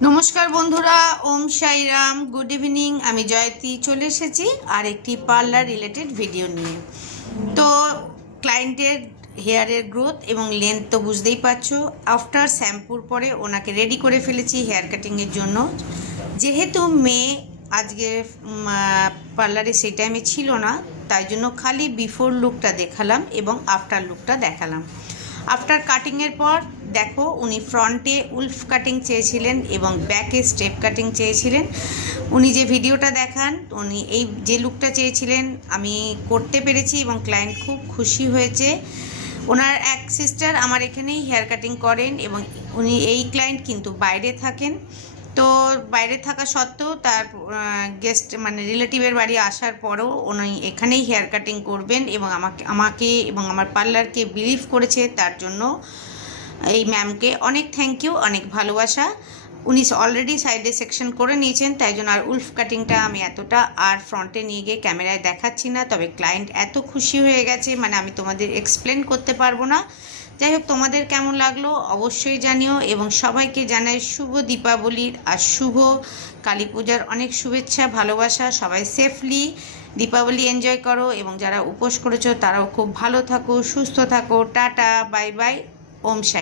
নমস্কার বন্ধুরা, ওম Sairam, good evening. আমি জয়তী চলে এসেছি আর একটি পার্লার রিলেটেড ভিডিও নিয়ে। তো ক্লায়েন্টের হেয়ারের গ্রোথ এবং লেন্থ তো বুঝতেই পারছো। আফটার শ্যাম্পুর পরে ওনাকে রেডি করে ফেলেছি হেয়ার কাটিংয়ের জন্য। যেহেতু মেয়ে আজকে পার্লারে সেই টাইমে ছিল না, তাই জন্য খালি বিফোর লুকটা দেখালাম এবং আফটার লুকটা দেখালাম। আফটার কাটিংয়ের পর দেখো, উনি ফ্রন্টে উলফ কাটিং চেয়েছিলেন এবং ব্যাকে স্টেপ কাটিং চেয়েছিলেন। উনি যে ভিডিওটা দেখান, উনি এই যে লুকটা চেয়েছিলেন আমি করতে পেরেছি এবং ক্লায়েন্ট খুব খুশি হয়েছে। ওনার এক সিস্টার আমার এখানেই হেয়ার কাটিং করেন এবং উনি এই ক্লায়েন্ট কিন্তু বাইরে থাকেন। তো বাইরে থাকা সত্ত্বেও তার গেস্ট মানে রিলেটিভের বাড়ি আসার পরও উনি এখানেই হেয়ার কাটিং করবেন এবং আমাকে এবং আমার পার্লারকে বিলিভ করেছে। তার জন্য এই ম্যামকে অনেক থ্যাংক ইউ, অনেক ভালোবাসা। উনি অলরেডি সাইডে সেকশন করে নিয়েছেন, তাই জন্য আর উলফ কাটিংটা আমি এতটা আর ফ্রন্টে নিয়ে গিয়ে ক্যামেরায় দেখাচ্ছি না। তবে ক্লায়েন্ট এত খুশি হয়ে গেছে, মানে আমি তোমাদের এক্সপ্লেন করতে পারবো না। যাই হোক, তোমাদের কেমন লাগলো অবশ্যই জানিও এবং সবাইকে জানাই শুভ দীপাবলির আর শুভ কালী পূজার অনেক শুভেচ্ছা, ভালোবাসা। সবাই সেফলি দীপাবলি এনজয় করো এবং যারা উপোস করেছো তারাও খুব ভালো থাকো, সুস্থ থাকো। টাটা, বাই বাই, ওম সাই।